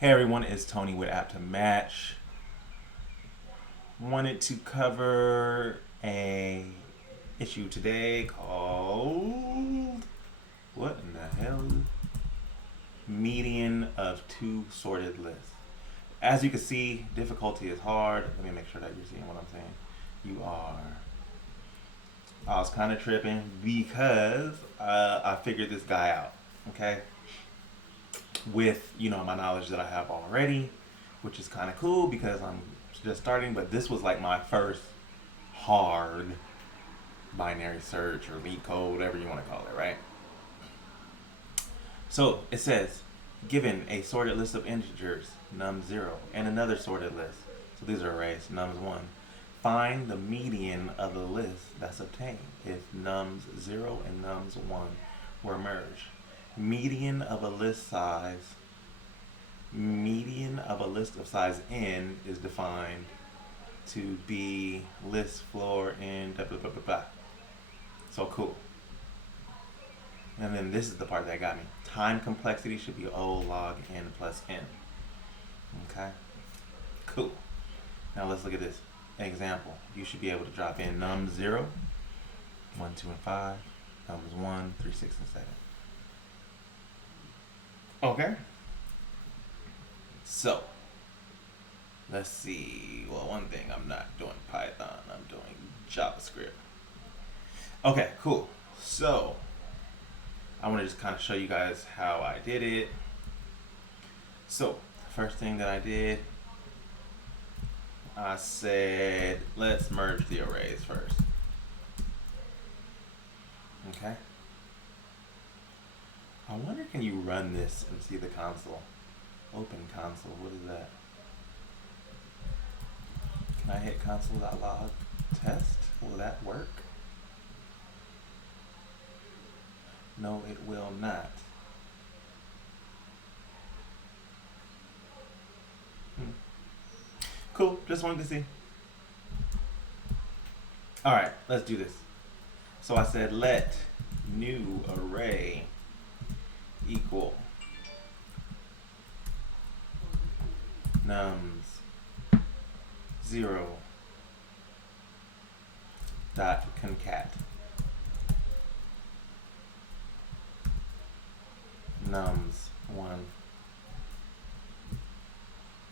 Hey everyone, it's Tony with App to Match. Wanted to cover a issue today called what in the hell? Median of two sorted lists. As you can see, difficulty is hard. Let me make sure that you're seeing what I'm saying. You are. I was kind of tripping because I figured this guy out. Okay, with my knowledge that I have already, which is kind of cool because I'm just starting. But this was like my first hard binary search or Leetcode, whatever you want to call it, right? So it says, given a sorted list of integers, num0, and another sorted list, so these are arrays, nums1, find the median of the list that's obtained if nums0 and nums1 were merged. Median of a list of size n is defined to be list floor in blah blah blah blah blah. So cool. And then this is the part that got me. Time complexity should be O log n plus n. Okay? Cool. Now let's look at this example. You should be able to drop in num0, 1, 2, and 5, nums1, 3, 6, and 7. Okay? So, let's see. Well, one thing, I'm not doing Python, I'm doing JavaScript. Okay, cool. So, I want to just kind of show you guys how I did it. So, first thing that I did, I said, let's merge the arrays first. Okay? I wonder, can you run this and see the console? Open console, what is that? Can I hit console.log test? Will that work? No, it will not. Cool, just wanted to see. Alright, let's do this. So I said let new array equal nums0 dot concat nums1.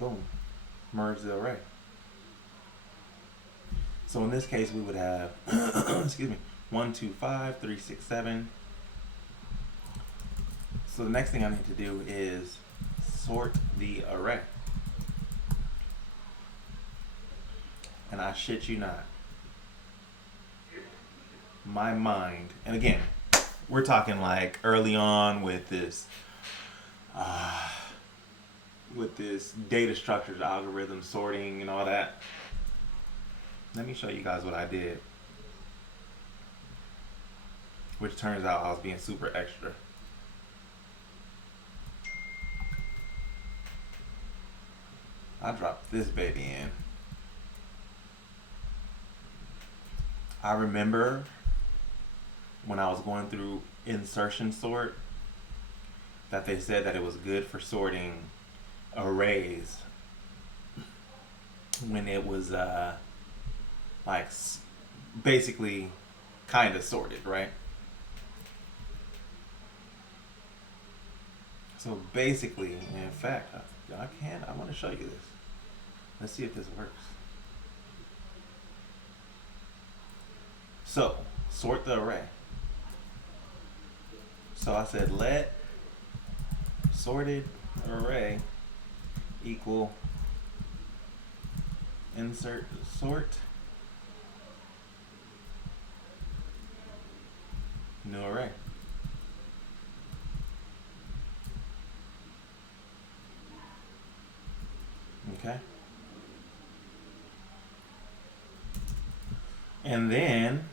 Boom. Merge the array. So in this case we would have excuse me, 1, 2, 5, 3, 6, 7. So the next thing I need to do is sort the array. And I shit you not, my mind, and again, we're talking like early on with this data structures, algorithm sorting and all that. Let me show you guys what I did, which turns out I was being super extra. I dropped this baby in. I remember when I was going through insertion sort that they said that it was good for sorting arrays when it was like basically kind of sorted, right? So basically, in fact, I want to show you this. Let's see if this works. So, sort the array. So I said let sorted array equal insert sort new array. Okay. And then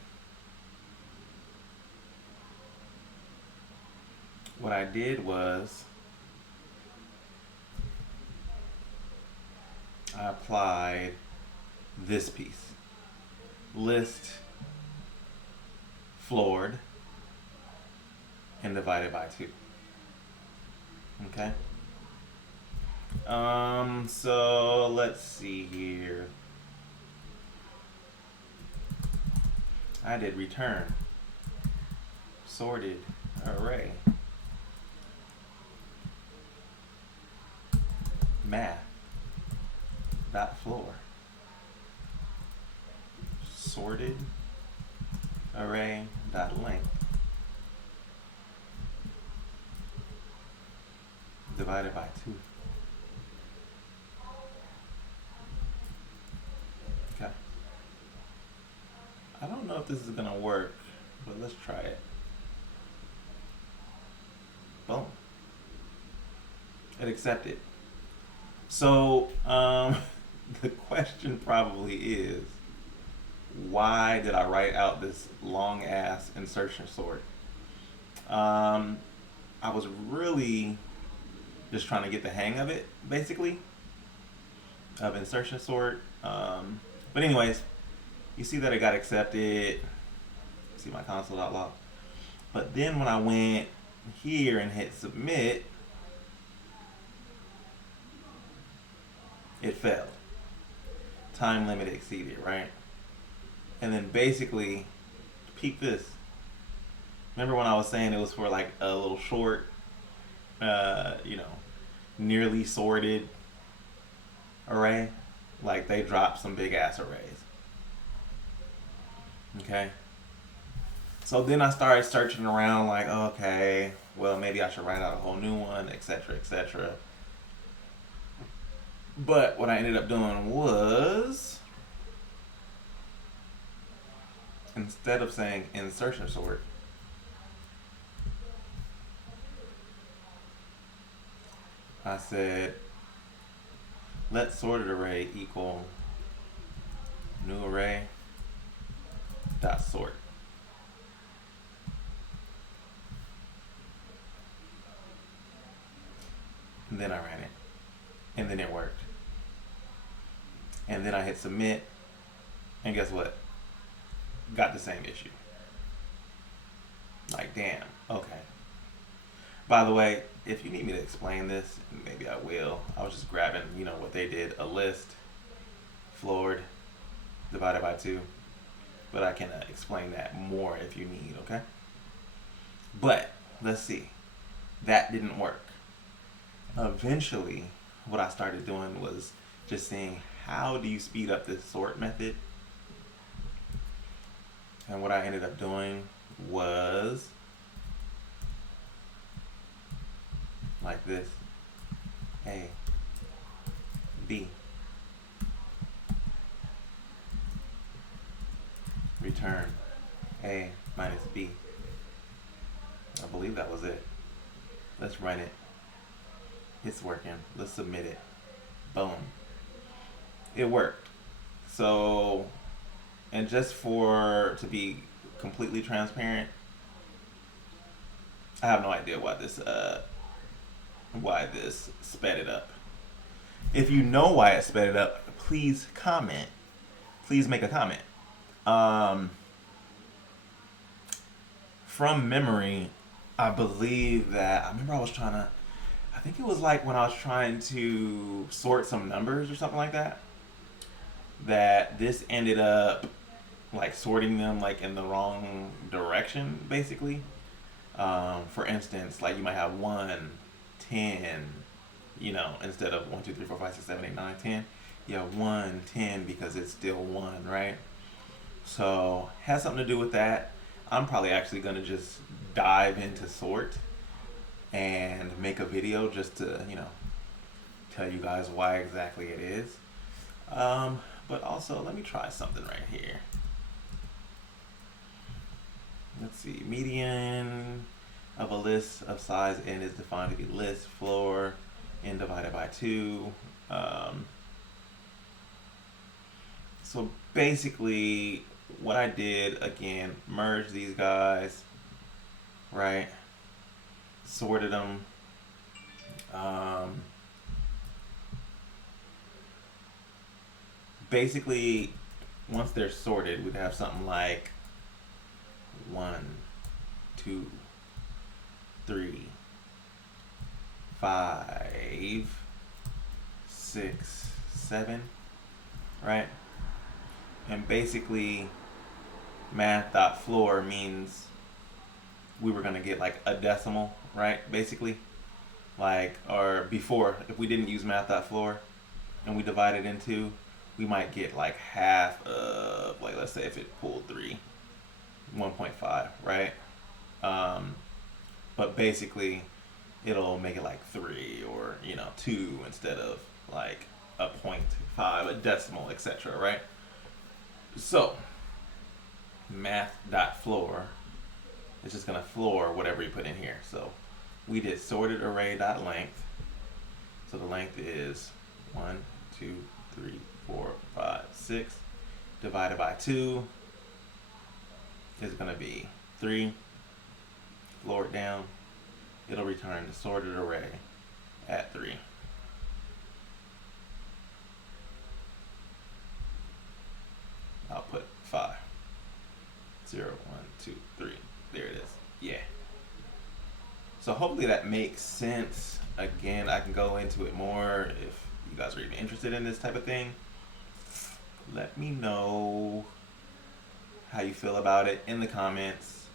what I did was I applied this piece. List floored and divided by 2. Okay? So let's see here. I did return sorted array math dot floor sorted array dot length divided by 2. Okay. I don't know if this is gonna work, but let's try it. Boom. It accepted. So the question probably is, why did I write out this long ass insertion sort? I was really just trying to get the hang of it, basically, of insertion sort. But anyways, you see that it got accepted. See my console.log. But then when I went here and hit submit, it failed. Time limit exceeded, right? And then basically, peek this. Remember when I was saying it was for like a little short, nearly sorted array? Like they dropped some big ass arrays. Okay. So then I started searching around like, okay, well maybe I should write out a whole new one, etc., etc. But what I ended up doing was, instead of saying insertion sort, I said let sorted array equal new array dot sort. And then I ran it. And then it worked. And then I hit submit. And guess what? Got the same issue. Like, damn. Okay. By the way, if you need me to explain this, maybe I will. I was just grabbing, what they did. A list, floored, divided by 2. But I can explain that more if you need, okay? But, let's see. That didn't work. Eventually, what I started doing was just saying, how do you speed up this sort method? And what I ended up doing was like this. A, B, return A minus B. I believe that was it. Let's run it. It's working. Let's submit it. Boom. It worked. So, and just to be completely transparent, I have no idea why this sped it up. If you know why it sped it up, please comment. Please make a comment. From memory, I believe that I think it was like when I was trying to sort some numbers or something like that, that this ended up like sorting them like in the wrong direction, basically. For instance, like you might have 1, 10, instead of 1, 2, 3, 4, 5, 6, 7, 8, 9, 10, you have 1, 10 because it's still 1, right? So has something to do with that. I'm probably actually gonna just dive into sort and make a video just to, tell you guys why exactly it is. But also, let me try something right here. Let's see, median of a list of size n is defined to be list floor n divided by 2. So basically, what I did, again, merged these guys, right? Sorted them. Basically, once they're sorted, we'd have something like 1, 2, 3, 5, 6, 7, right? And basically math.floor means we were gonna get like a decimal, right? Basically, like, or before, if we didn't use math.floor and we divided into, we might get like half of, like, let's say if it pulled 3, 1.5, right? But basically, it'll make it like 3 or 2 instead of like a 0.5, a decimal, etc. Right? So math.floor is just gonna floor whatever you put in here. So we did sorted array.length. So the length is 1, 2, 3, 4, 5, 6 divided by 2 is gonna be 3. Floor it down. It'll return the sorted array at 3. I'll put 5. 0, 1, 2, 3. There it is. Yeah. So hopefully that makes sense. Again, I can go into it more if you guys are even interested in this type of thing. Let me know how you feel about it in the comments.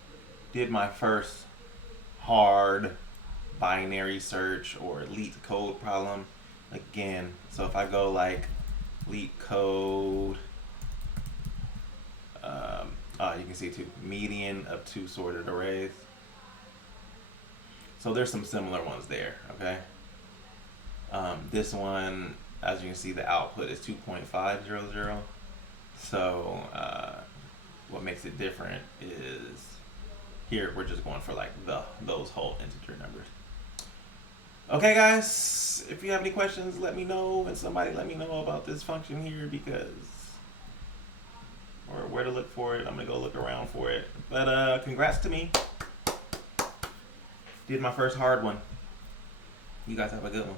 Did my first hard binary search or Leetcode problem again. So if I go like Leetcode, you can see too, median of 2 sorted arrays. So there's some similar ones there, okay? This one, as you can see, the output is 2.500. So what makes it different is here we're just going for like those whole integer numbers. Okay, guys, if you have any questions, let me know, and somebody let me know about this function here, because, or where to look for it. I'm gonna go look around for it. But congrats to me. Did my first hard one. You guys have a good one.